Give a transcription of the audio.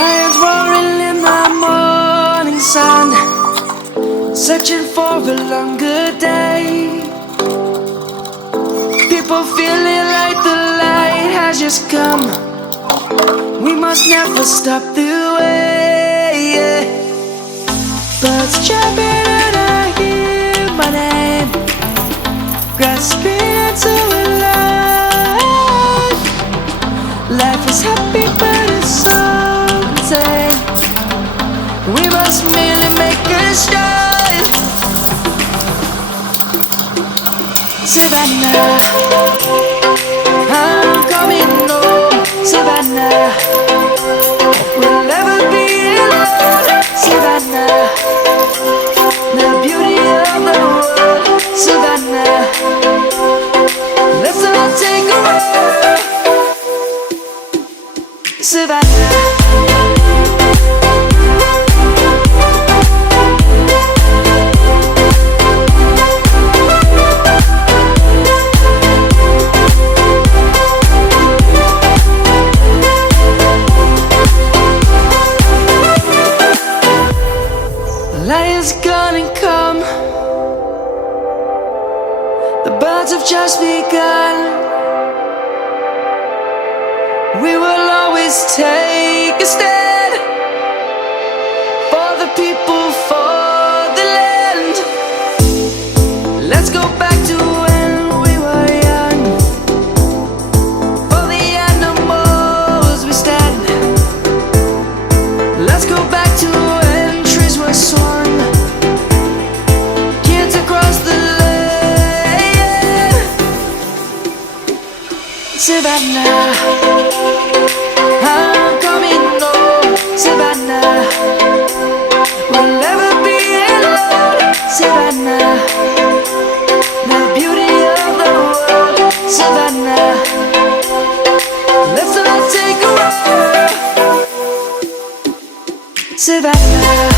Lions roaring in the morning sun, searching for a longer day. People feeling like the light has just come. We must never stop the way. Birds chirping and I hear my name, grasping into a life. Life is happy but it's so insane. We must merely make a start. Savannah, I'm coming home. Savannah, we'll never be alone. Savannah, the beauty of the world. Savannah, let's all take a walk. Savannah, lion's gonna come. The birds have just begun. We will always take a stand for the people, for the land. Let's go back to when we were young. For the animals we stand. Let's go back to when trees were swung. Kids across the land. Savannah, I'm coming home. Savannah, we'll never be alone. Savannah, the beauty of the world. Savannah, let's all take a walk. Savannah.